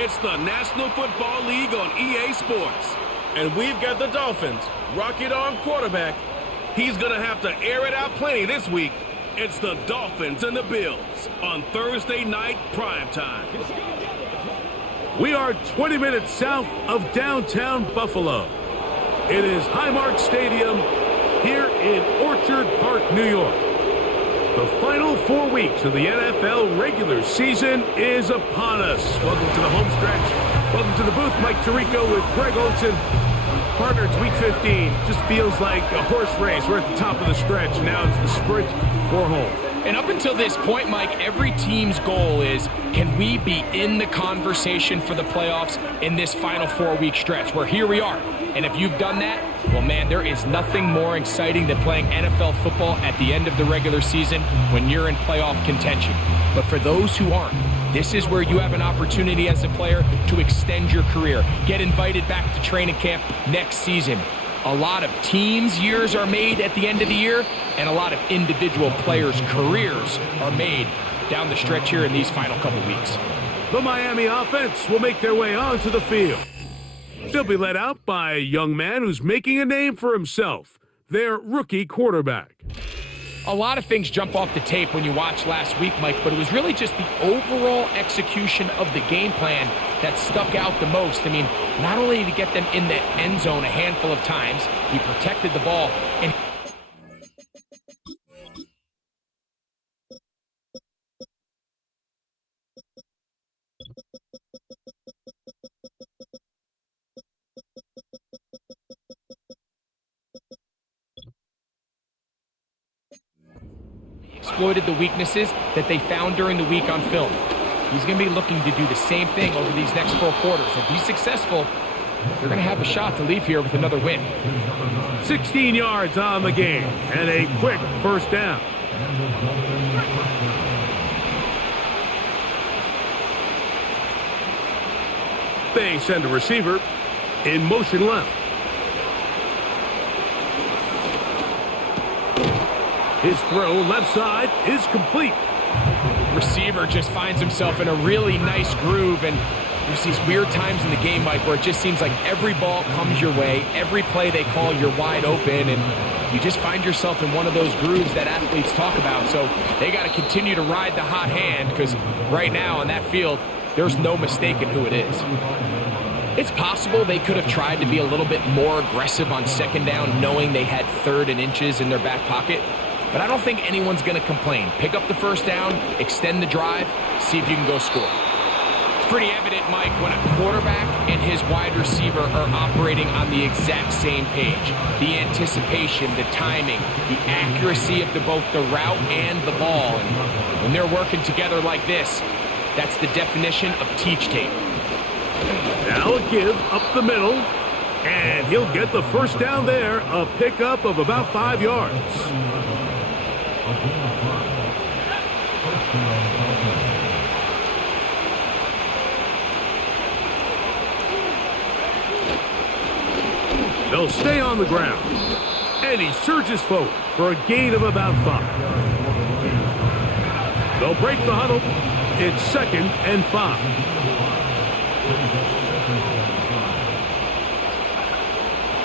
It's the National Football League on EA Sports. And we've got the Dolphins. Rocket arm quarterback. He's going to have to air it out plenty this week. It's the Dolphins and the Bills on Thursday night primetime. We are 20 minutes south of downtown Buffalo. It is Highmark Stadium here in Orchard Park, New York. The final 4 weeks of the NFL regular season is upon us. Welcome to the home stretch. Welcome to the booth. Mike Tirico with Greg Olson. Partner, it's week 15. Just feels like a horse race. We're at the top of the stretch. Now it's the sprint for home. And up until this point, Mike, every team's goal is, can we be in the conversation for the playoffs in this final 4-week stretch? Where here we are. And if you've done that, well, man, there is nothing more exciting than playing NFL football at the end of the regular season when you're in playoff contention. But for those who aren't, this is where you have an opportunity as a player to extend your career, get invited back to training camp next season. A lot of teams' years are made at the end of the year, and a lot of individual players' careers are made down the stretch here in these final couple weeks. The Miami offense will make their way onto the field. They'll be led out by a young man who's making a name for himself, their rookie quarterback. A lot of things jump off the tape when you watch last week, Mike, but it was really just the overall execution of the game plan that stuck out the most. I mean, not only did he get them in the end zone a handful of times, he protected the ball, and exploited the weaknesses that they found during the week on film. He's going to be looking to do the same thing over these next 4 quarters. If he's successful, they're going to have a shot to leave here with another win. 16 yards on the game and a quick first down. They send a receiver in motion left. His throw left side is complete. Receiver just finds himself in a really nice groove, and there's these weird times in the game, Mike, where it just seems like every ball comes your way, every play they call, you're wide open, and you just find yourself in one of those grooves that athletes talk about. So they got to continue to ride the hot hand, because right now on that field, there's no mistaking who it is. It's possible they could have tried to be a little bit more aggressive on second down, knowing they had 3rd and inches in their back pocket. But I don't think anyone's going to complain. Pick up the first down, extend the drive, see if you can go score. It's pretty evident, Mike, when a quarterback and his wide receiver are operating on the exact same page. The anticipation, the timing, the accuracy of both the route and the ball. And when they're working together like this, that's the definition of teach tape. Now a give up the middle, and he'll get the first down there, a pickup of about 5 yards. They'll stay on the ground, and he surges forward for a gain of about 5. They'll break the huddle. It's 2nd and 5.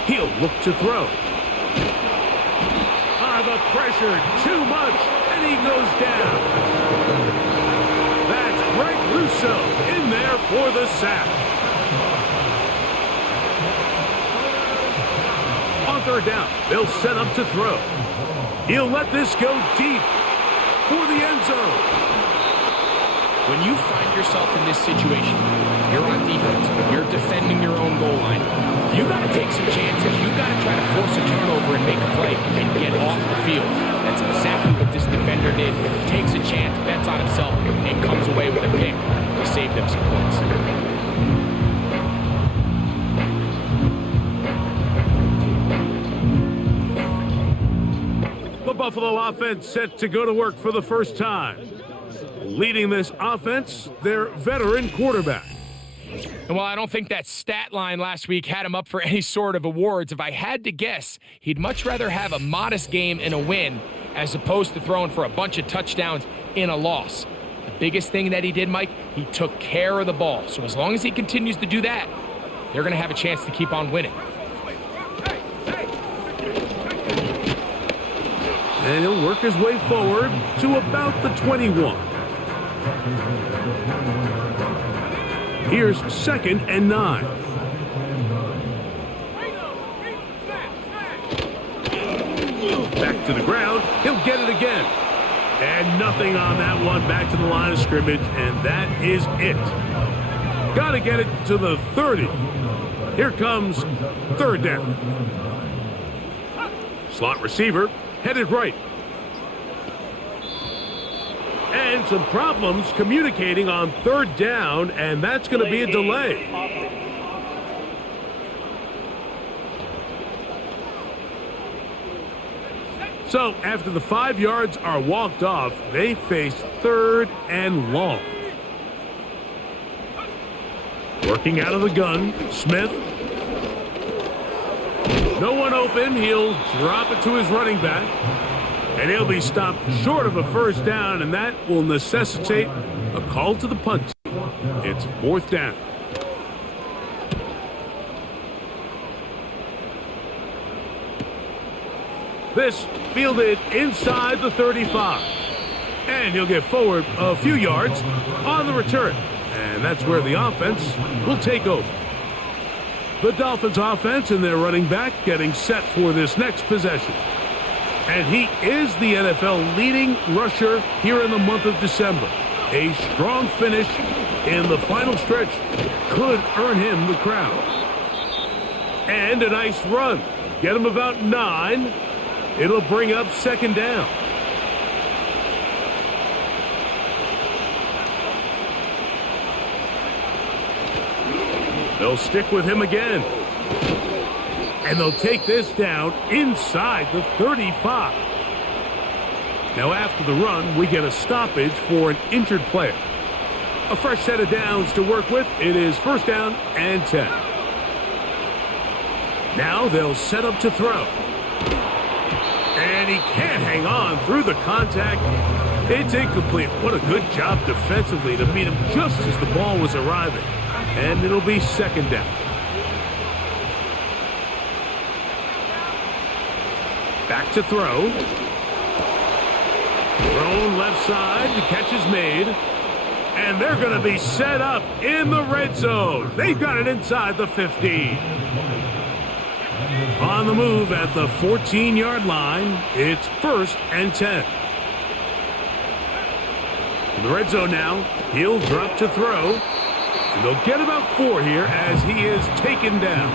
He'll look to throw. The pressure, too much, and he goes down. That's Greg Russo in there for the sack. On 3rd down, they'll set up to throw. He'll let this go deep for the end zone. When you find yourself in this situation, you're on defense, you're defending your own goal line, you got to take some chances. You got to try to force a turnover and make a play and get off the field. That's exactly what this defender did. Takes a chance, bets on himself, and comes away with a pick to save them some points. The Buffalo offense set to go to work for the first time. Leading this offense, their veteran quarterback. And while I don't think that stat line last week had him up for any sort of awards, if I had to guess, he'd much rather have a modest game in a win as opposed to throwing for a bunch of touchdowns in a loss. biggest thing that he did, Mike, he took care of the ball. So as long as he continues to do that, they're going to have a chance to keep on winning. And he'll work his way forward to about the 21. Here's 2nd and 9. Back to the ground. He'll get it again. And nothing on that one. Back to the line of scrimmage, and that is it. Got to get it to the 30. Here comes 3rd down. Slot receiver headed right. And some problems communicating on 3rd down, and that's going to be a delay. So after the 5 yards are walked off, they face 3rd and long. Working out of the gun, Smith. No one open. He'll drop it to his running back. And he'll be stopped short of a 1st down, and that will necessitate a call to the punt. It's 4th down. This fielded inside the 35. And he'll get forward a few yards on the return. And that's where the offense will take over. The Dolphins offense and their running back getting set for this next possession. And he is the NFL leading rusher here in the month of December. A strong finish in the final stretch could earn him the crown. And a nice run. Get him about 9. It'll bring up 2nd down. They'll stick with him again. And they'll take this down inside the 35. Now after the run, we get a stoppage for an injured player. A fresh set of downs to work with. It is 1st down and 10. Now they'll set up to throw. And he can't hang on through the contact. It's incomplete. What a good job defensively to meet him just as the ball was arriving. And it'll be 2nd down. Back to throw. Thrown left side. The catch is made. And they're going to be set up in the red zone. They've got it inside the 15. On the move at the 14-yard line, it's 1st and 10. In the red zone now, he'll drop to throw. And they'll get about 4 here as he is taken down.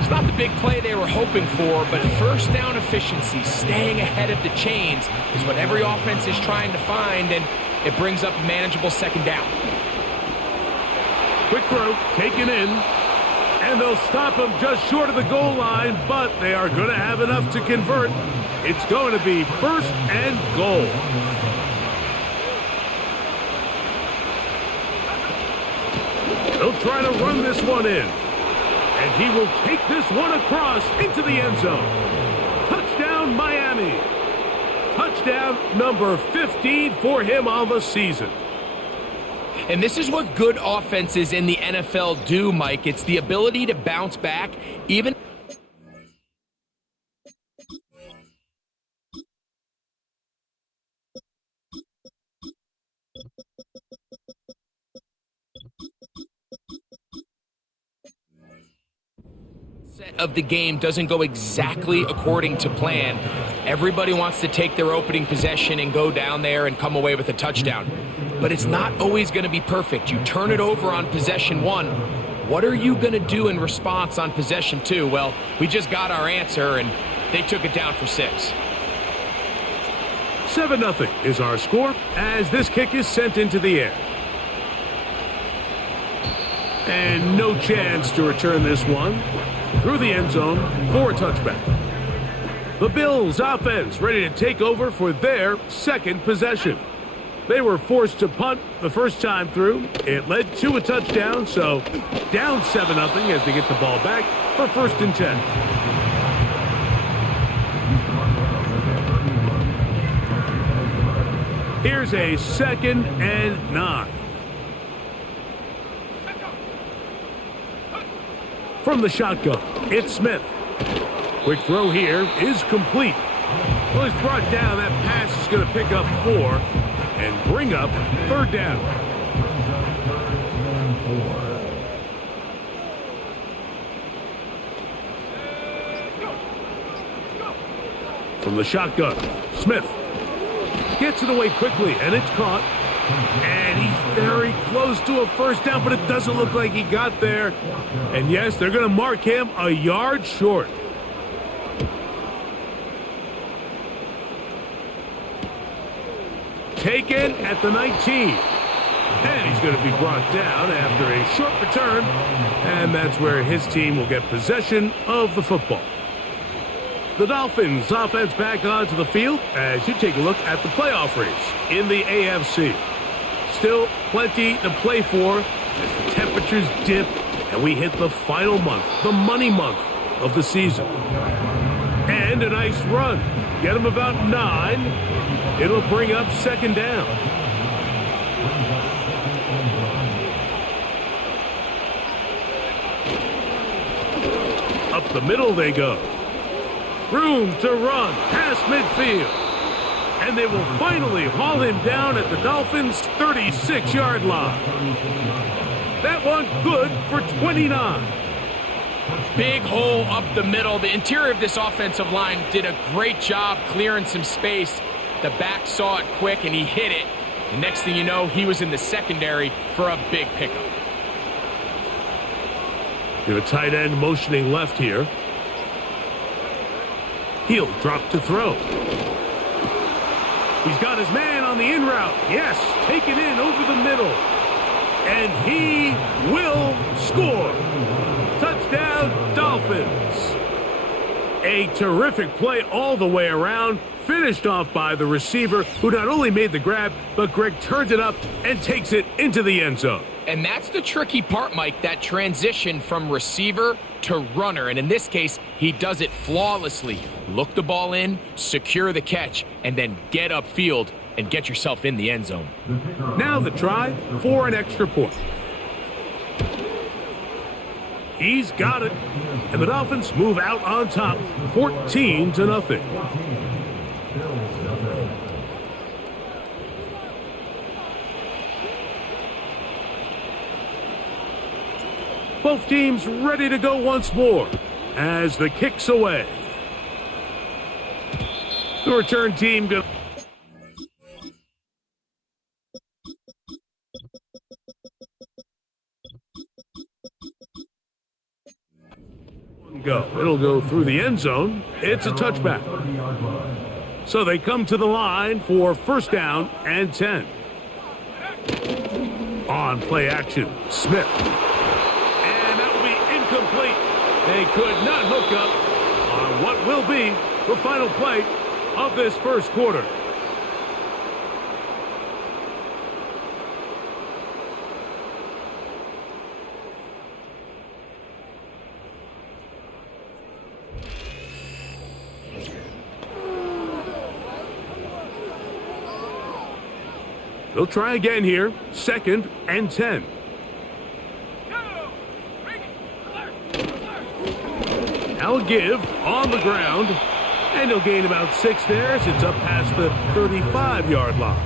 It's not the big play they were hoping for, but 1st down efficiency, staying ahead of the chains, is what every offense is trying to find, and it brings up a manageable 2nd down. Quick throw, taken in, and they'll stop him just short of the goal line, but they are going to have enough to convert. It's going to be 1st and goal. They'll try to run this one in. And he will take this one across into the end zone. Touchdown, Miami. Touchdown number 15 for him on the season. And this is what good offenses in the NFL do, Mike. It's the ability to bounce back, even of the game doesn't go exactly according to plan. Everybody wants to take their opening possession and go down there and come away with a touchdown. But it's not always going to be perfect. You turn it over on possession 1. What are you going to do in response on possession 2? Well, we just got our answer, and they took it down for 6. 7-0 is our score as this kick is sent into the air. And no chance to return this one through the end zone for a touchback. The Bills offense ready to take over for their 2nd possession. They were forced to punt the first time through. It led to a touchdown, so down 7-0 as they get the ball back for 1st and 10. Here's a 2nd and 9. From the shotgun, it's Smith. Quick throw here is complete. Well, he's brought down. That pass is going to pick up 4 and bring up 3rd down. From the shotgun, Smith gets it away quickly, and it's caught. And he's very close to a 1st down, but it doesn't look like he got there. And yes, they're going to mark him a yard short. Taken at the 19. And he's going to be brought down after a short return. And that's where his team will get possession of the football. The Dolphins offense back onto the field as you take a look at the playoff race in the AFC. Still plenty to play for as the temperatures dip and we hit the final month, the money month of the season. And a nice run. Get him about 9. It'll bring up 2nd down. Up the middle they go. Room to run past midfield. And they will finally haul him down at the Dolphins' 36-yard line. That one good for 29. Big hole up the middle. The interior of this offensive line did a great job clearing some space. The back saw it quick, and he hit it. The next thing you know, he was in the secondary for a big pickup. Give a tight end motioning left here. He'll drop to throw. He's got his man on the in route. Yes, taken in over the middle. And he will score. Touchdown, Dolphins. A terrific play all the way around. Finished off by the receiver, who not only made the grab, but Greg turns it up and takes it into the end zone. And that's the tricky part, Mike, that transition from receiver to runner. And in this case, he does it flawlessly. Look the ball in, secure the catch, and then get upfield and get yourself in the end zone. Now the try for an extra point. He's got it. And the Dolphins move out on top, 14-0. Both teams ready to go once more as the kick's away. The return team goes. It'll go through the end zone. It's a touchback. So they come to the line for 1st down and 10. On play action, Smith. And that will be incomplete. They could not hook up on what will be the final play of this first quarter. They'll try again here. 2nd and 10. Now a give on the ground. And he'll gain about 6 there as it's up past the 35-yard line.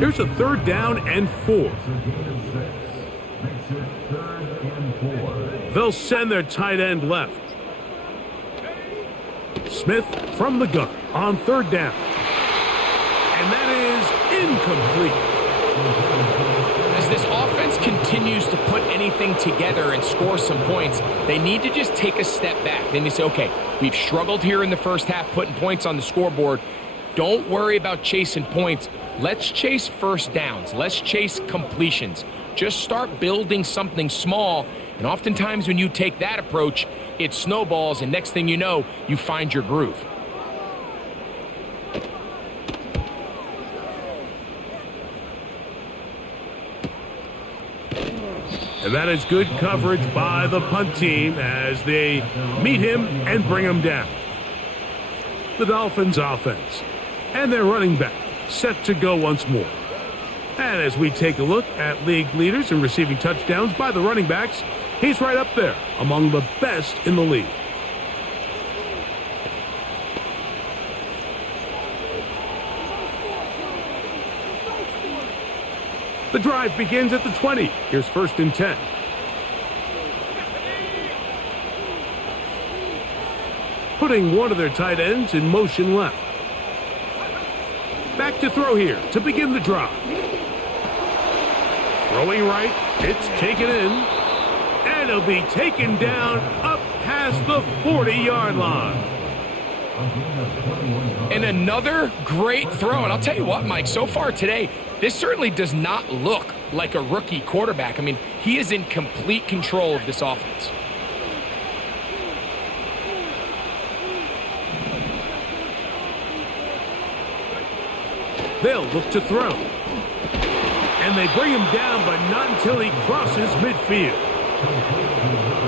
Here's a 3rd down and 4. They'll send their tight end left. Smith from the gun on 3rd down. And that is incomplete. As this offense continues to put anything together and score some points, they need to just take a step back. Then they say, okay, we've struggled here in the first half putting points on the scoreboard. Don't worry about chasing points. Let's chase 1st downs. Let's chase completions. Just start building something small. And oftentimes when you take that approach, it snowballs, and next thing you know, you find your groove. And that is good coverage by the punt team as they meet him and bring him down. The Dolphins offense and their running back set to go once more. And as we take a look at league leaders in receiving touchdowns by the running backs, he's right up there among the best in the league. The drive begins at the 20. Here's 1st and 10. Putting one of their tight ends in motion left. Back to throw here to begin the drive. Throwing right, it's taken in, and it'll be taken down up past the 40-yard line. And another great throw. And I'll tell you what, Mike, so far today, this certainly does not look like a rookie quarterback. I mean, he is in complete control of this offense. They'll look to throw. And they bring him down, but not until he crosses midfield.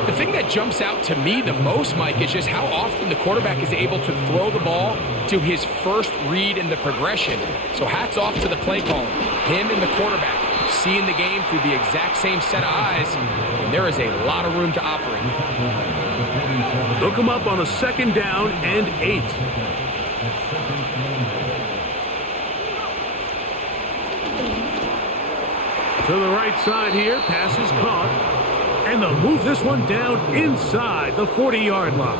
The thing that jumps out to me the most, Mike, is just how often the quarterback is able to throw the ball to his first read in the progression. So hats off to the play caller. Him and the quarterback seeing the game through the exact same set of eyes, and there is a lot of room to operate. They'll come up on a 2nd down and 8. To the right side here, pass is caught. And they'll move this one down inside the 40-yard line.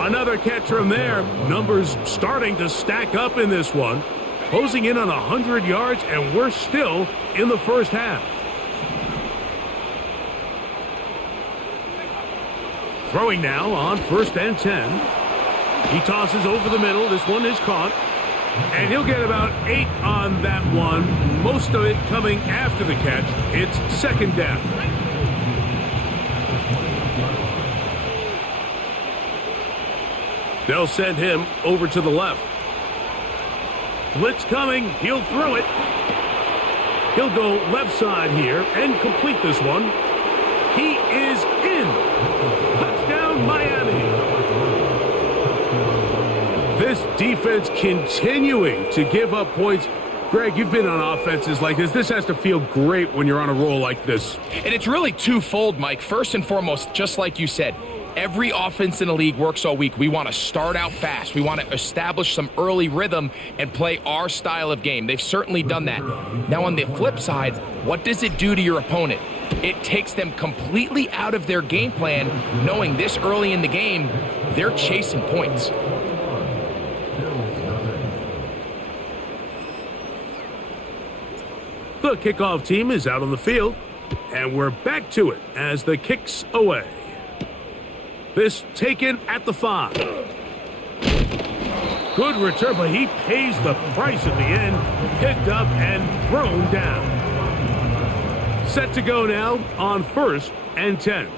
Another catch from there. Numbers starting to stack up in this one. Closing in on 100 yards, and we're still in the first half. Throwing now on 1st and 10. He tosses over the middle. This one is caught. And he'll get about 8 on that one. Most of it coming after the catch. It's 2nd down. They'll send him over to the left. Blitz coming. He'll throw it. He'll go left side here and complete this one. He is in. Touchdown, Miami. This defense continuing to give up points. Greg, you've been on offenses like this. This has to feel great when you're on a roll like this. And it's really twofold, Mike. First and foremost, just like you said, every offense in the league works all week. We want to start out fast. We want to establish some early rhythm and play our style of game. They've certainly done that. Now, on the flip side, what does it do to your opponent? It takes them completely out of their game plan, knowing this early in the game, they're chasing points. The kickoff team is out on the field, and we're back to it as the kick's away. This taken at the 5. Good return, but he pays the price at the end. Picked up and thrown down. Set to go now on 1st and 10.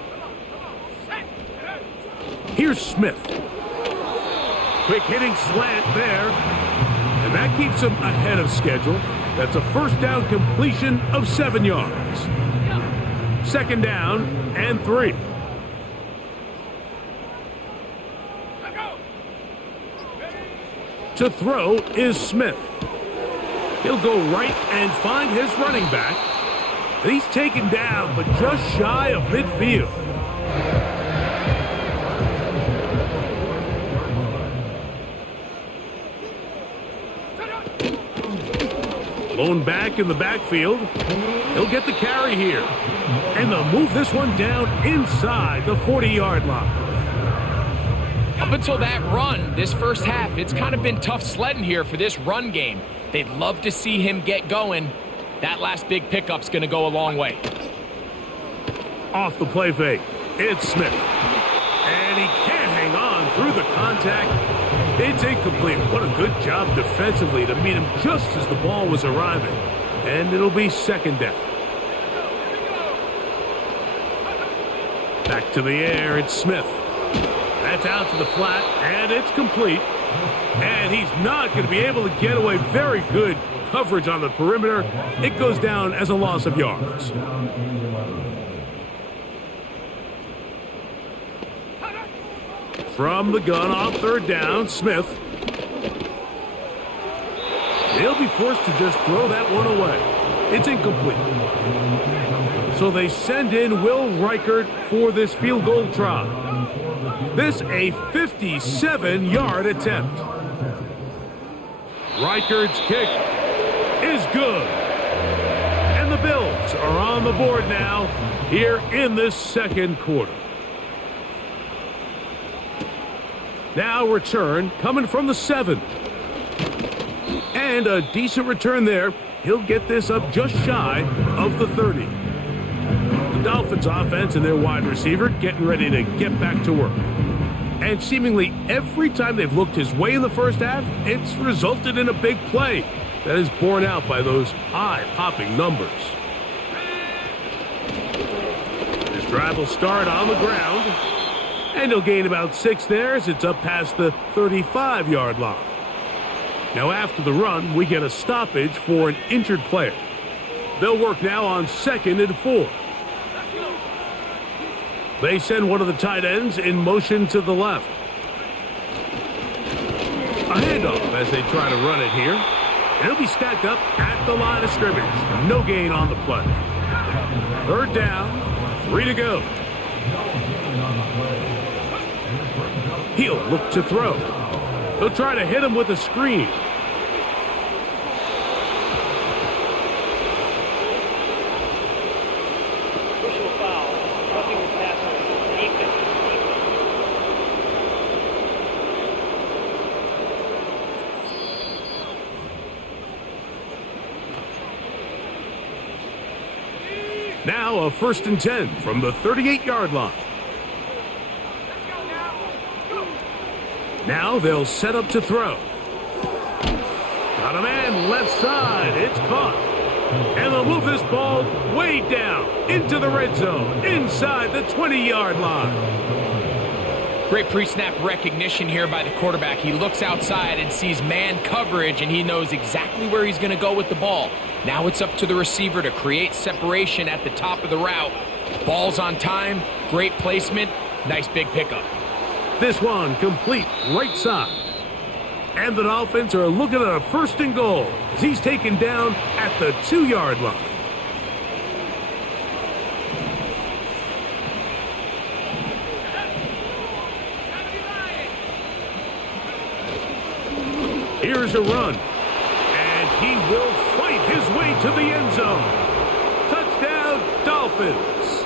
Here's Smith. Quick hitting slant there. And that keeps him ahead of schedule. That's a 1st down completion of 7 yards. 2nd down and 3. To throw is Smith. He'll go right and find his running back. He's taken down, but just shy of midfield. Blown back in the backfield. He'll get the carry here. And they'll move this one down inside the 40-yard line. Up until that run, this first half, it's kind of been tough sledding here for this run game. They'd love to see him get going. That last big pickup's going to go a long way. Off the play fake, it's Smith. And he can't hang on through the contact. It's incomplete. What a good job defensively to meet him just as the ball was arriving. And it'll be 2nd down. Back to the air, it's Smith. That's out to the flat, and it's complete. And he's not going to be able to get away. Very good coverage on the perimeter. It goes down as a loss of yards. From the gun on 3rd down, Smith. They'll be forced to just throw that one away. It's incomplete. So they send in Will Reichert for this field goal try. This a 57-yard attempt. Reichert's kick is good. And the Bills are on the board now here in this second quarter. Now return coming from the 7. And a decent return there. He'll get this up just shy of the 30. The Dolphins offense and their wide receiver getting ready to get back to work. And seemingly every time they've looked his way in the first half, it's resulted in a big play that is borne out by those eye-popping numbers. This drive will start on the ground, and he'll gain about 6 there as it's up past the 35-yard line. Now after the run, we get a stoppage for an injured player. They'll work now on 2nd and 4. They send one of the tight ends in motion to the left. A handoff as they try to run it here. And he'll be stacked up at the line of scrimmage. No gain on the play. 3rd down, 3 to go. He'll look to throw. He'll try to hit him with a screen. Now a 1st and 10 from the 38-yard line. Now they'll set up to throw. Got a man left side. It's caught. And they'll move this ball way down into the red zone, inside the 20-yard line. Great pre-snap recognition here by the quarterback. He looks outside and sees man coverage, and he knows exactly where he's going to go with the ball. Now it's up to the receiver to create separation at the top of the route. Ball's on time, great placement, nice big pickup. This one complete right side. And the Dolphins are looking at a 1st and goal as he's taken down at the 2-yard line. Here's a run. And he will fight his way to the end zone. Touchdown, Dolphins.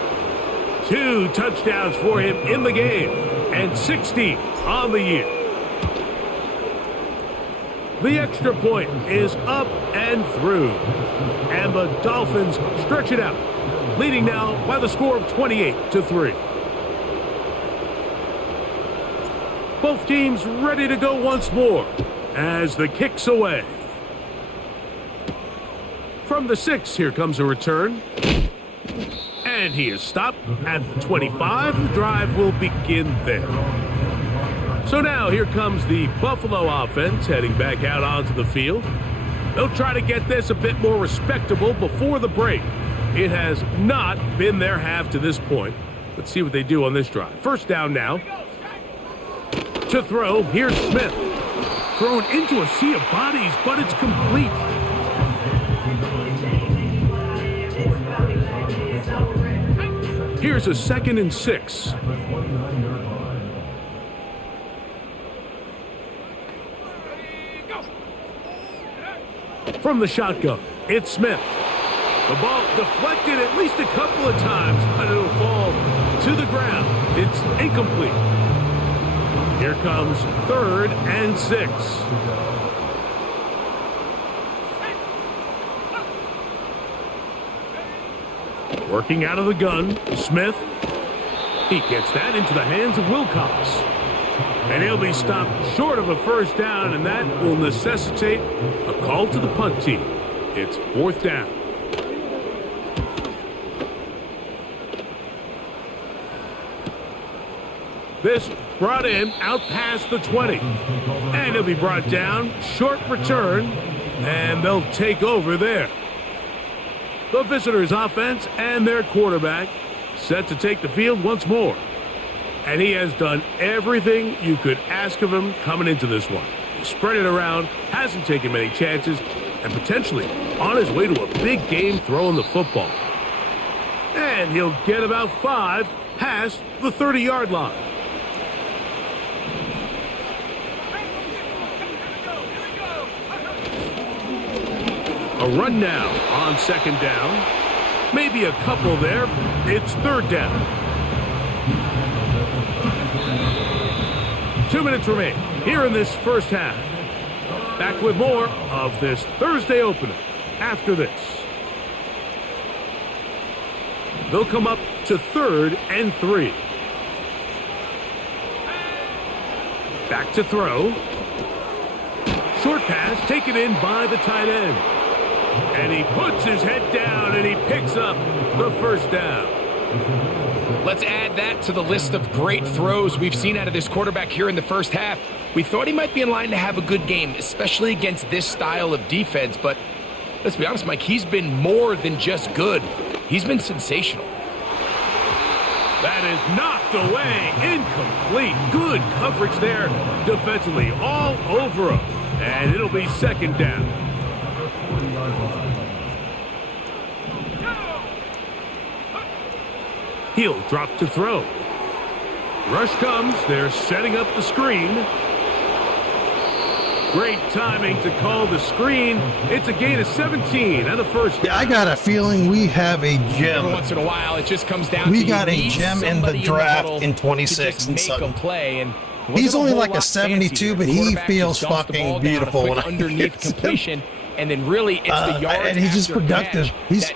2 touchdowns for him in the game. And 60 on the year. The extra point is up and through. And the Dolphins stretch it out, leading now by the score of 28-3. Both teams ready to go once more as the kick's away. From the 6, here comes a return. And he is stopped at the 25. The drive will begin there. So now here comes the Buffalo offense heading back out onto the field. They'll try to get this a bit more respectable before the break. It has not been their half to this point. Let's see what they do on this drive. 1st down now. To throw, here's Smith. Thrown into a sea of bodies, but it's complete. Here's a 2nd and 6. From the shotgun, it's Smith. The ball deflected at least a couple of times, but it'll fall to the ground. It's incomplete. Here comes 3rd and 6. Working out of the gun, Smith. He gets that into the hands of Wilcox. And he'll be stopped short of a 1st down, and that will necessitate a call to the punt team. It's 4th down. This brought him out past the 20. And he'll be brought down, short return, and they'll take over there. The visitors' offense and their quarterback set to take the field once more. And he has done everything you could ask of him coming into this one. He spread it around, hasn't taken many chances, and potentially on his way to a big game throwing the football. And he'll get about 5 past the 30-yard line. A run now on second down. Maybe a couple there. It's third down. 2 minutes remain here in this first half. Back with more of this Thursday opener after this. They'll come up to 3rd and 3. Back to throw. Short pass taken in by the tight end. And he puts his head down and he picks up the first down. Let's add that to the list of great throws we've seen out of this quarterback here in the first half. We thought he might be in line to have a good game, especially against this style of defense. But let's be honest, Mike, he's been more than just good. He's been sensational. That is knocked away, incomplete. Good coverage there defensively, all over him. And it'll be second down. He'll drop to throw. Rush comes. They're setting up the screen. Great timing to call the screen. It's a gain of 17 and a first down. Yeah, I got a feeling we have a gem. Every once in a while, it just comes down we to got a gem in the draft in 26 and make a 7. play. And he's only like a 72, but he feels fucking beautiful when I underneath completion. And then really, it's the yards and he's just productive. He's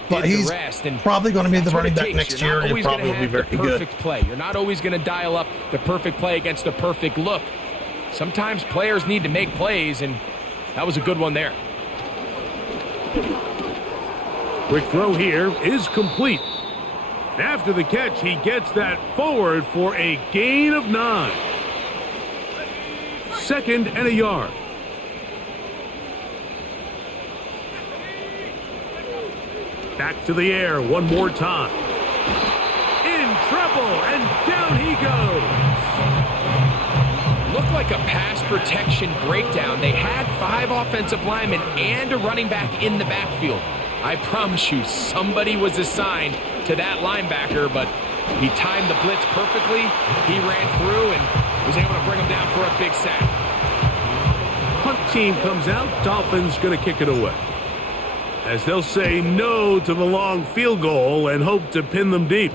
probably going to be the running back next year, and he probably will be very good. Perfect play. You're not always going to dial up the perfect play against the perfect look. Sometimes players need to make plays, and that was a good one there. Quick throw here is complete. And after the catch, he gets that forward for a gain of 9. 2nd and a yard. Back to the air one more time. In trouble, and down he goes. Looked like a pass protection breakdown. They had 5 offensive linemen and a running back in the backfield. I promise you, somebody was assigned to that linebacker, but he timed the blitz perfectly. He ran through and was able to bring him down for a big sack. Punt team comes out. Dolphins going to kick it away, as they'll say no to the long field goal and hope to pin them deep.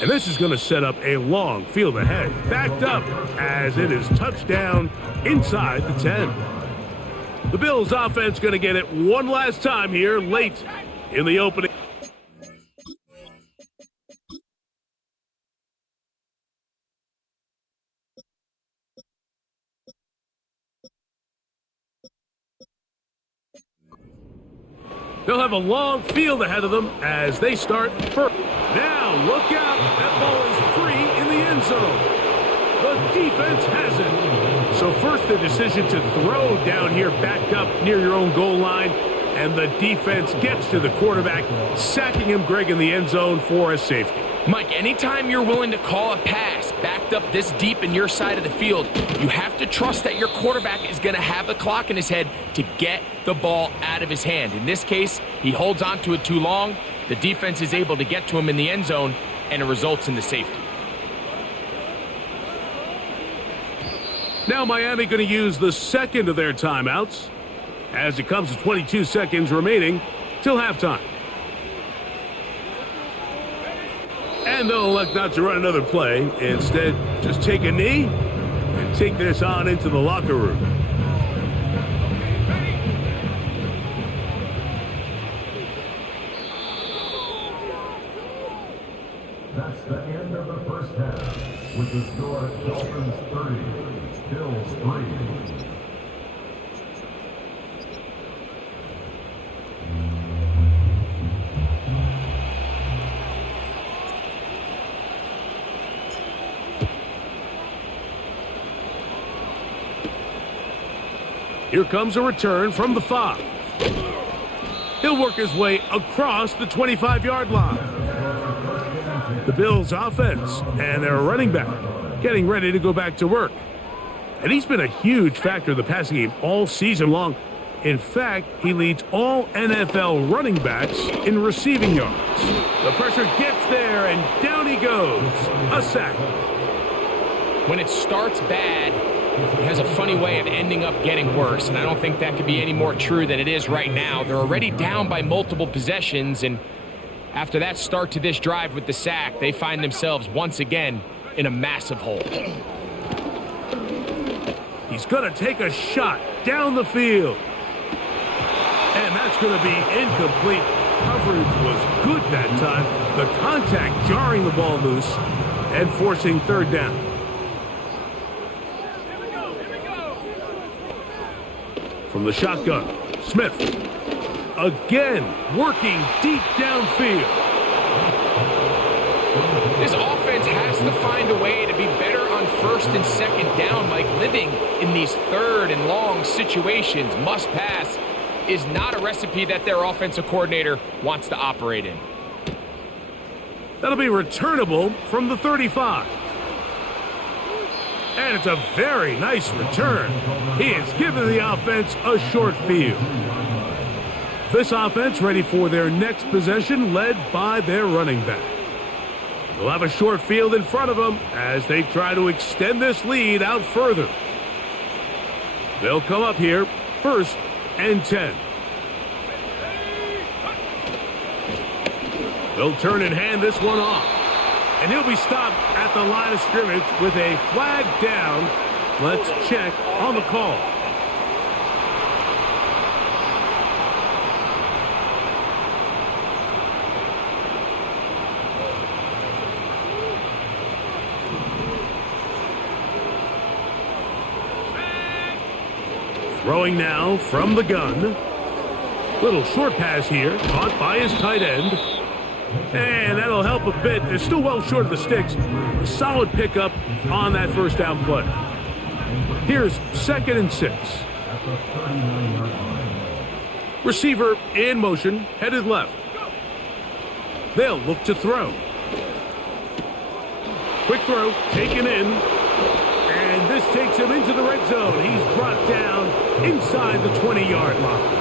And this is going to set up a long field ahead. Backed up as it is touchdown inside the 10. The Bills offense going to get it one last time here late in the opening. They'll have a long field ahead of them as they start first. Now, look out. That ball is free in the end zone. The defense has it. So first, the decision to throw down here backed up near your own goal line. And the defense gets to the quarterback, sacking him, Greg, in the end zone for a safety. Mike, anytime you're willing to call a pass backed up this deep in your side of the field, you have to trust that your quarterback is going to have the clock in his head to get the ball out of his hand. In this case, he holds on to it too long. The defense is able to get to him in the end zone, and it results in the safety. Now Miami going to use the second of their timeouts as it comes to 22 seconds remaining till halftime. And they'll elect not to run another play. Instead, just take a knee and take this on into the locker room. That's the end of the first half, with the score Dolphins 30, Bills 3. Here comes a return from the 5. He'll work his way across the 25-yard line. The Bills offense and their running back getting ready to go back to work. And he's been a huge factor in the passing game all season long. In fact, he leads all NFL running backs in receiving yards. The pressure gets there, and down he goes. A sack. When it starts bad, it has a funny way of ending up getting worse, and I don't think that could be any more true than it is right now. They're already down by multiple possessions, and after that start to this drive with the sack, they find themselves once again in a massive hole. He's going to take a shot down the field. And that's going to be incomplete. Coverage was good that time. The contact jarring the ball loose and forcing third down. From the shotgun, Smith. Again, working deep downfield. This offense has to find a way to be better on first and second down, like living in these third and long situations. Must pass is not a recipe that their offensive coordinator wants to operate in. That'll be returnable from the 35. And it's a very nice return. He has given the offense a short field. This offense ready for their next possession, led by their running back. They'll have a short field in front of them as they try to extend this lead out further. They'll come up here, 1st and 10. They'll turn and hand this one off. And he'll be stopped at the line of scrimmage with a flag down. Let's check on the call. Throwing now from the gun. Little short pass here, caught by his tight end. And that'll help a bit. They're still well short of the sticks. A solid pickup on that first down play. Here's 2nd and 6. Receiver in motion, headed left. They'll look to throw. Quick throw, taken in. And this takes him into the red zone. He's brought down inside the 20-yard line.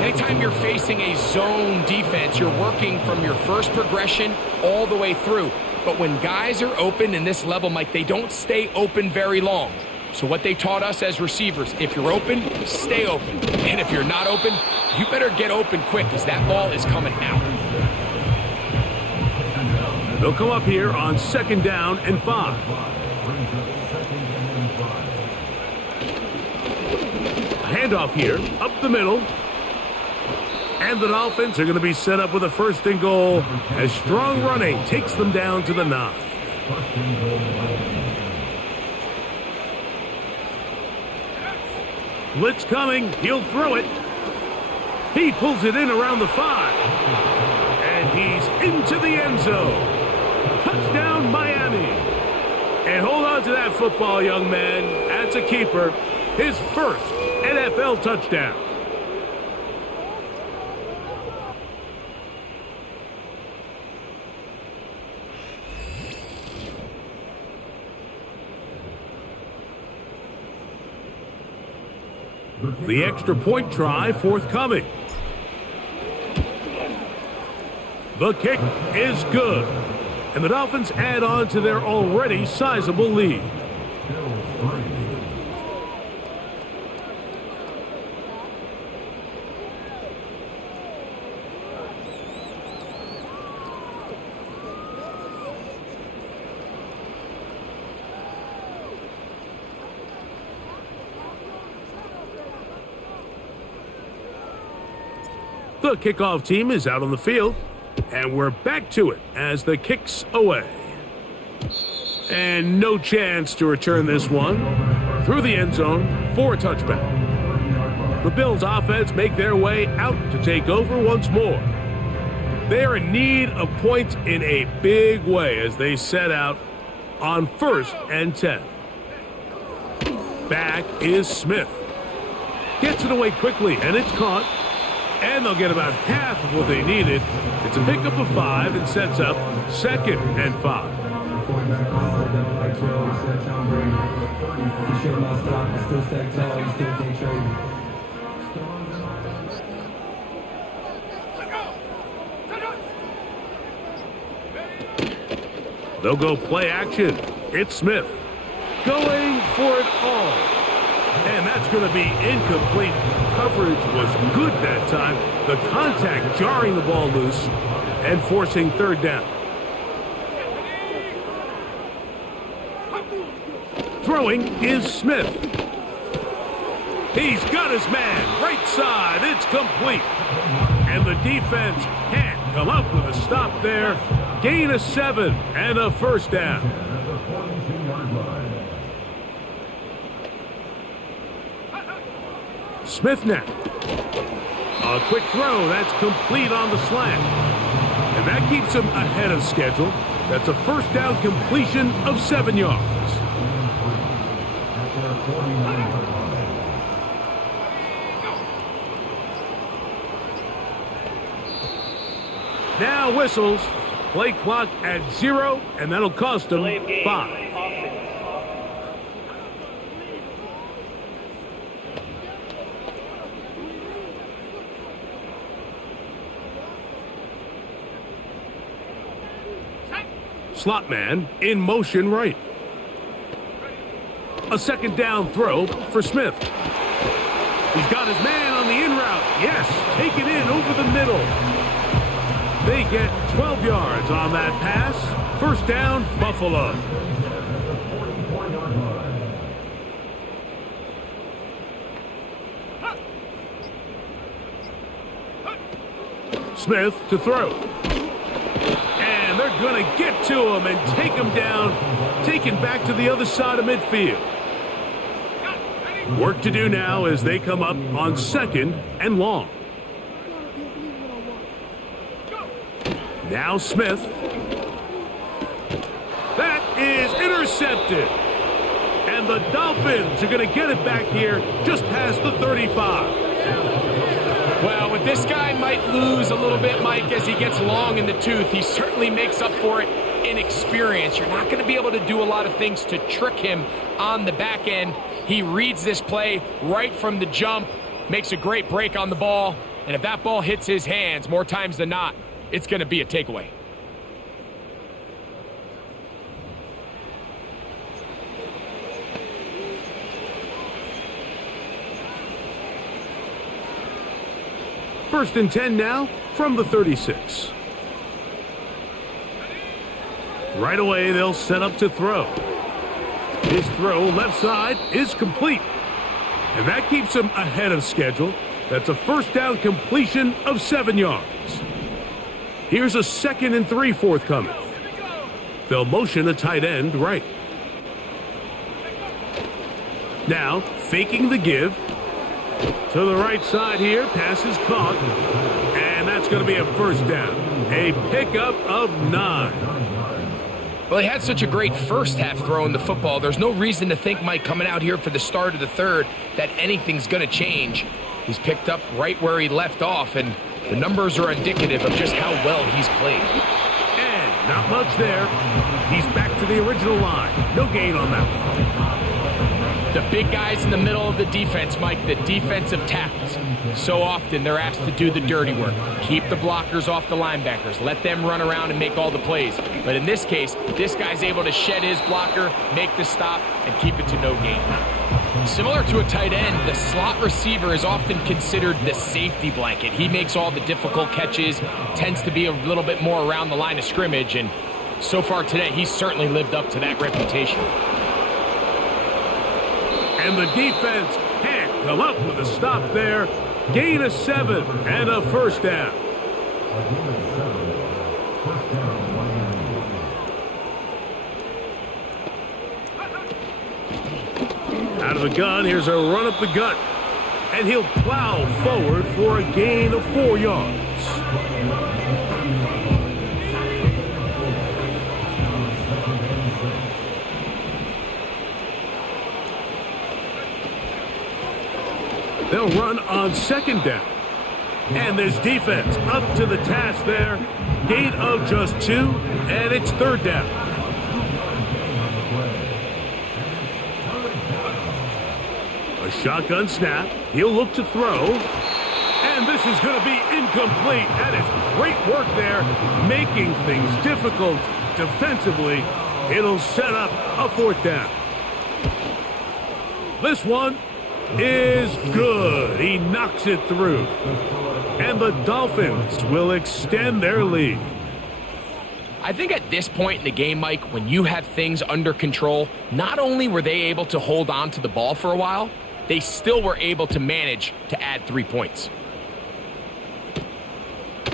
Anytime you're facing a zone defense, you're working from your first progression all the way through. But when guys are open in this level, Mike, they don't stay open very long. So what they taught us as receivers, if you're open, stay open. And if you're not open, you better get open quick because that ball is coming out. They'll come up here on 2nd down and 5. A handoff here, up the middle. And the Dolphins are going to be set up with a 1st and goal as strong running takes them down to the 9. Blitz coming. He'll throw it. He pulls it in around the 5. And he's into the end zone. Touchdown, Miami. And hold on to that football, young man. That's a keeper. His first NFL touchdown. The extra point try forthcoming. The kick is good. And the Dolphins add on to their already sizable lead. The kickoff team is out on the field, and we're back to it as the kick's away. And no chance to return this one through the end zone for a touchback. The Bills offense make their way out to take over once more. They are in need of points in a big way as they set out on 1st and 10. Back is Smith. Gets it away quickly, and it's caught. And they'll get about half of what they needed. It's a pickup of 5 and sets up 2nd and 5. They'll go play action. It's Smith going for it all. And that's going to be incomplete. Coverage was good that time. The contact jarring the ball loose and forcing third down. Throwing is Smith. He's got his man. Right side. It's complete. And the defense can't come up with a stop there. Gain of 7 and a first down. Smith now. A quick throw. That's complete on the slant. And that keeps him ahead of schedule. That's a first down completion of 7 yards. Now whistles. Play clock at 0, and that'll cost them 5. Slot man in motion right. A second down throw for Smith. He's got his man on the in route. Yes, take it in over the middle. They get 12 yards on that pass. First down, Buffalo. Smith to throw. And they're going to get to him and take him down, taken back to the other side of midfield. Work to do now as they come up on 2nd and long. Now Smith. That is intercepted. And the Dolphins are going to get it back here just past the 35. Well, with this guy might lose a little bit, Mike, as he gets long in the tooth. He certainly makes up for it in experience. You're not going to be able to do a lot of things to trick him on the back end. He reads this play right from the jump, makes a great break on the ball, and if that ball hits his hands more times than not, it's going to be a takeaway. First and 10 now from the 36. Right away, they'll set up to throw. His throw left side is complete. And that keeps him ahead of schedule. That's a first down completion of 7 yards. Here's a 2nd and 3 forthcoming. They'll motion a tight end right. Now, faking the give. To the right side here, pass is caught. And that's going to be a first down. A pickup of 9. Well, he had such a great first half throwing the football. There's no reason to think, Mike, coming out here for the start of the third, that anything's going to change. He's picked up right where he left off, and the numbers are indicative of just how well he's played. And not much there. He's back to the original line. No gain on that one. The big guys in the middle of the defense, Mike, the defensive tackles. So often they're asked to do the dirty work. Keep the blockers off the linebackers. Let them run around and make all the plays. But in this case, this guy's able to shed his blocker, make the stop, and keep it to no gain. Similar to a tight end, the slot receiver is often considered the safety blanket. He makes all the difficult catches, tends to be a little bit more around the line of scrimmage, and so far today, he's certainly lived up to that reputation. And the defense can't come up with a stop there. Gain of 7 and a first down. Out of the gun, here's a run up the gut. And he'll plow forward for a gain of 4 yards. They'll run on 2nd down. And this defense up to the task there. Gain of just 2, and it's 3rd down. A A shotgun snap. He'll look to throw. And this is going to be incomplete. That is great work there, making things difficult defensively. It'll set up a 4th down. This one is good. He knocks it through. And the Dolphins will extend their lead. I think at this point in the game, Mike, when you have things under control, not only were they able to hold on to the ball for a while, they still were able to manage to add 3 points.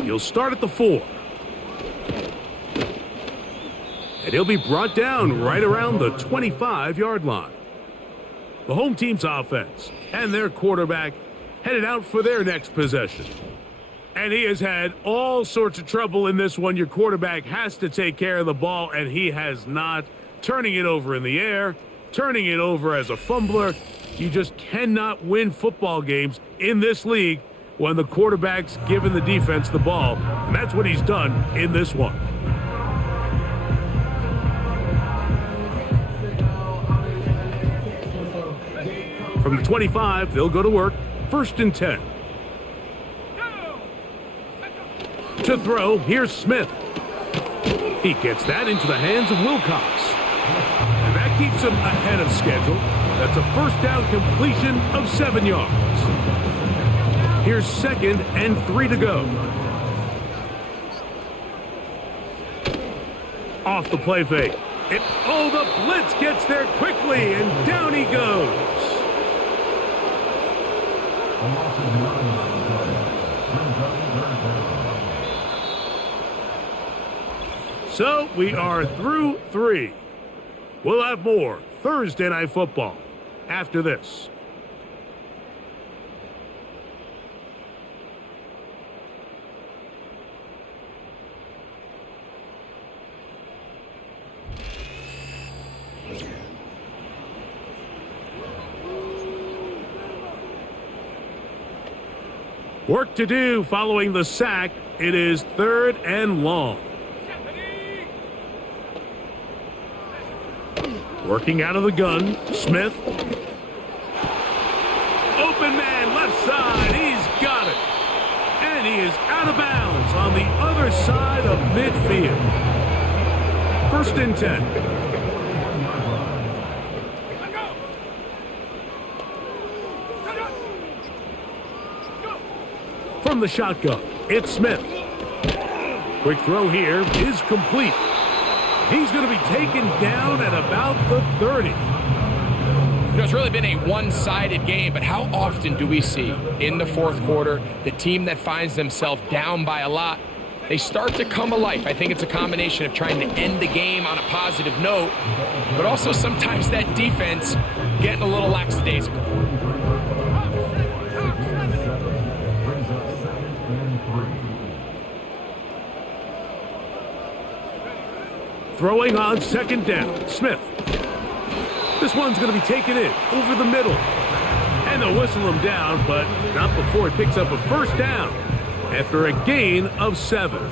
He'll start at the 4. And he'll be brought down right around the 25-yard line. The home team's offense and their quarterback headed out for their next possession. And he has had all sorts of trouble in this one. Your quarterback has to take care of the ball, and he has not. Turning it over in the air, turning it over as a fumbler. You just cannot win football games in this league when the quarterback's giving the defense the ball. And that's what he's done in this one. From the 25, they'll go to work. 1st and 10. To throw, here's Smith. He gets that into the hands of Wilcox. And that keeps him ahead of schedule. That's a 1st down completion of 7 yards. Here's 2nd and 3 to go. Off the play fake. The blitz gets there quickly, and down he goes. So we are through 3. We'll have more Thursday Night Football after this. Work to do following the sack. It is 3rd and long. Working out of the gun, Smith. Open man, left side. He's got it. And he is out of bounds on the other side of midfield. 1st and 10. From the shotgun, it's Smith. Quick throw here is complete. He's going to be taken down at about the 30. It's really been a one-sided game, but how often do we see in the 4th quarter the team that finds themselves down by a lot, they start to come alive? I think it's a combination of trying to end the game on a positive note, but also sometimes that defense getting a little lackadaisical. Throwing on 2nd down, Smith. This one's going to be taken in over the middle. And they'll whistle him down, but not before he picks up a 1st down after a gain of 7.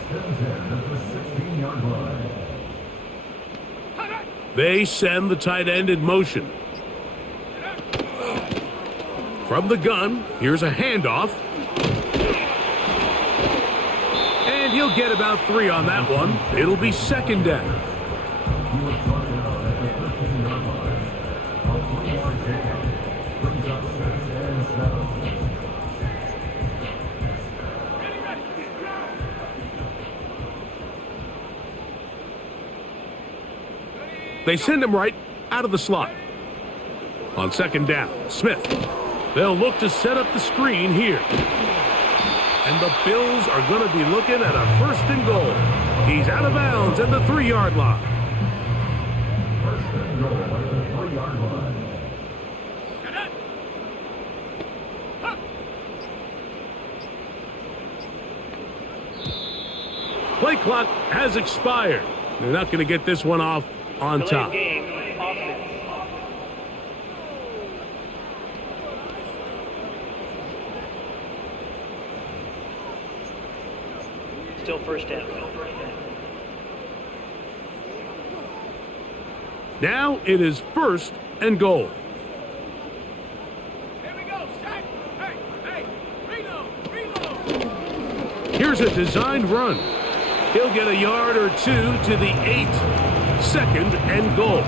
They send the tight end in motion. From the gun, here's a handoff. And he'll get about 3 on that one. It'll be 2nd down. They send him right out of the slot. On 2nd down, Smith. They'll look to set up the screen here. And the Bills are going to be looking at a 1st and goal. He's out of bounds at the 3-yard line. 1st and goal at the 3-yard line. Play clock has expired. They're not going to get this one off on top. Still 1st down. Now it is 1st and goal. Here's a designed run. He'll get a yard or two to the 8. 2nd and goal.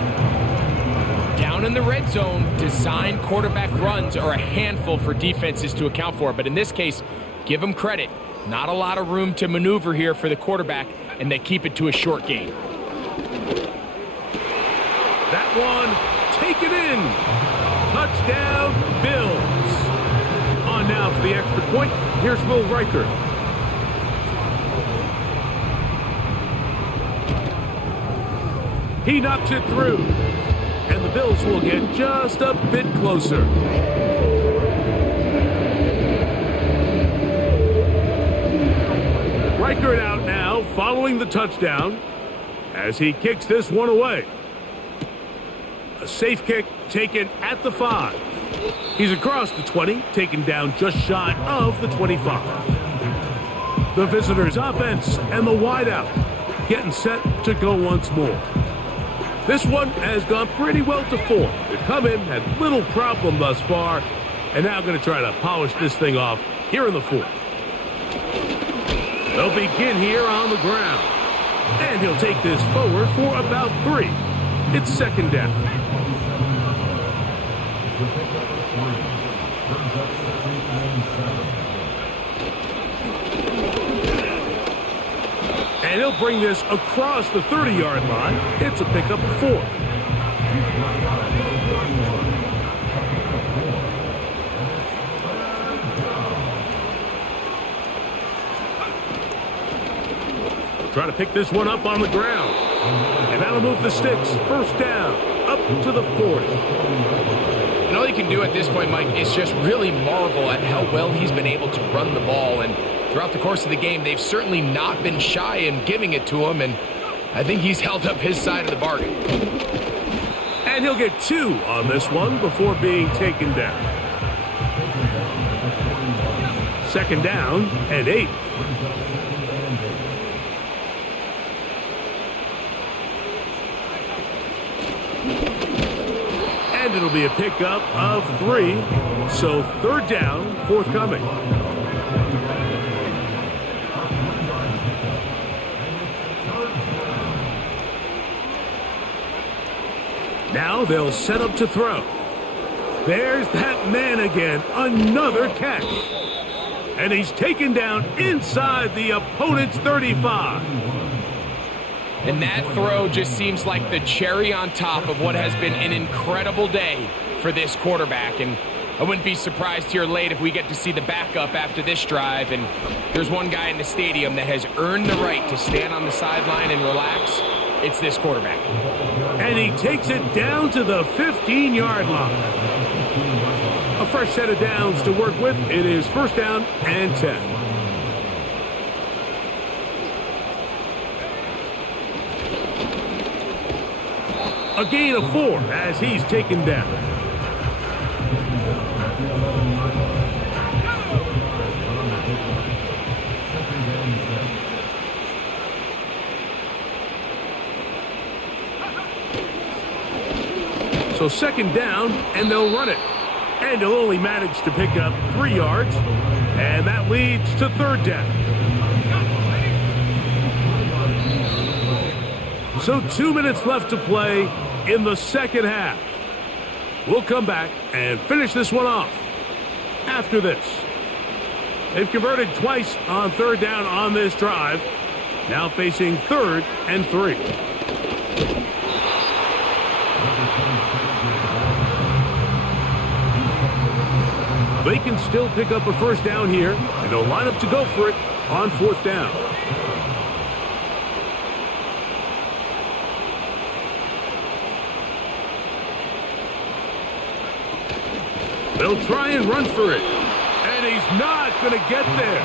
Down in the red zone, designed quarterback runs are a handful for defenses to account for. But in this case, give them credit. Not a lot of room to maneuver here for the quarterback, and they keep it to a short gain. That one, taken in. Touchdown, Bills. On now for the extra point. Here's Will Riker. He knocks it through. And the Bills will get just a bit closer. Riker out now, following the touchdown, as he kicks this one away. A safe kick taken at the 5. He's across the 20, taken down just shy of the 25. The visitors' offense and the wideout getting set to go once more. This one has gone pretty well to form. They've come in, had little problem thus far, and now going to try to polish this thing off here in the 4th. They'll begin here on the ground. And he'll take this forward for about 3. It's 2nd down. And he'll bring this across the 30-yard line. It's a pickup of 4. Try to pick this one up on the ground. And that'll move the sticks. 1st down, up to the 40. And all you can do at this point, Mike, is just really marvel at how well he's been able to run the ball. And throughout the course of the game, they've certainly not been shy in giving it to him, and I think he's held up his side of the bargain. And he'll get 2 on this one before being taken down. 2nd down and 8. And it'll be a pickup of 3, so 3rd down forthcoming. Now they'll set up to throw. There's that man again, another catch. And he's taken down inside the opponent's 35. And that throw just seems like the cherry on top of what has been an incredible day for this quarterback. And I wouldn't be surprised here late if we get to see the backup after this drive. And there's one guy in the stadium that has earned the right to stand on the sideline and relax. It's this quarterback. And he takes it down to the 15-yard line. A fresh set of downs to work with. It is 1st down and 10. A gain of 4 as he's taken down. So 2nd down, and they'll run it. And he'll only manage to pick up 3 yards. And that leads to 3rd down. So 2 minutes left to play in the 2nd half. We'll come back and finish this one off after this. They've converted twice on 3rd down on this drive. Now facing 3rd and 3. They can still pick up a 1st down here, and they'll line up to go for it on 4th down. They'll try and run for it, and he's not going to get there.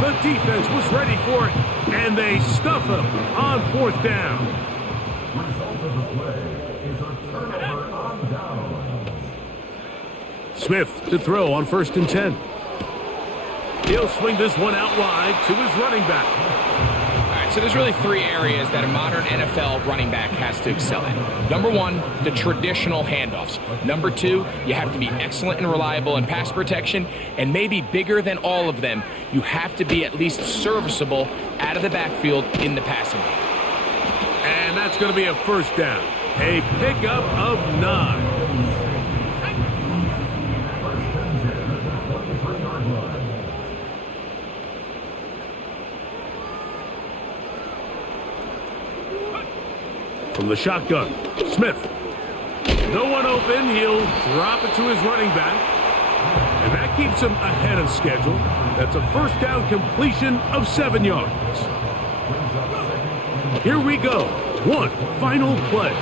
The defense was ready for it, and they stuff him on 4th down. Result of the play is a turnover on down. Smith to throw on 1st and 10. He'll swing this one out wide to his running back. All right, So there's really 3 areas that a modern NFL running back has to excel in. Number 1, the traditional handoffs. Number 2, you have to be excellent and reliable in pass protection. And maybe bigger than all of them, you have to be at least serviceable out of the backfield in the passing game. And that's going to be a first down. A pickup of 9. From the shotgun, Smith. No one open. He'll drop it to his running back. And that keeps him ahead of schedule. That's a first down completion of 7 yards. Here we go. One final play.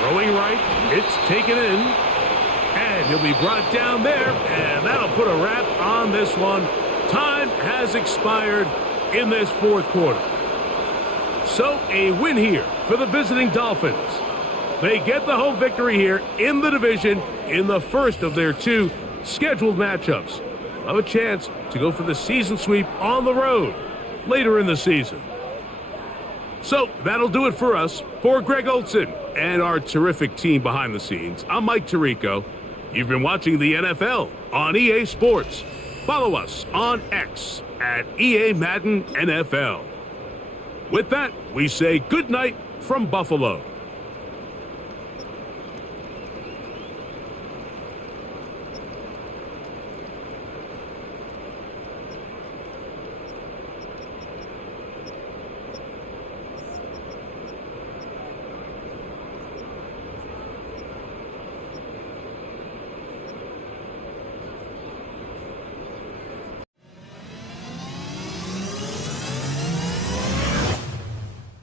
Throwing right. It's taken in. And he'll be brought down there. And that'll put a wrap on this one. Time has expired in this fourth quarter. So a win here for the visiting Dolphins. They get the home victory here in the division in the first of their 2 scheduled matchups. Have a chance to go for the season sweep on the road later in the season. So that'll do it for us. For Greg Olson and our terrific team behind the scenes, I'm Mike Tirico. You've been watching the NFL on EA Sports. Follow us on X at EA Madden NFL. With that, we say good night from Buffalo.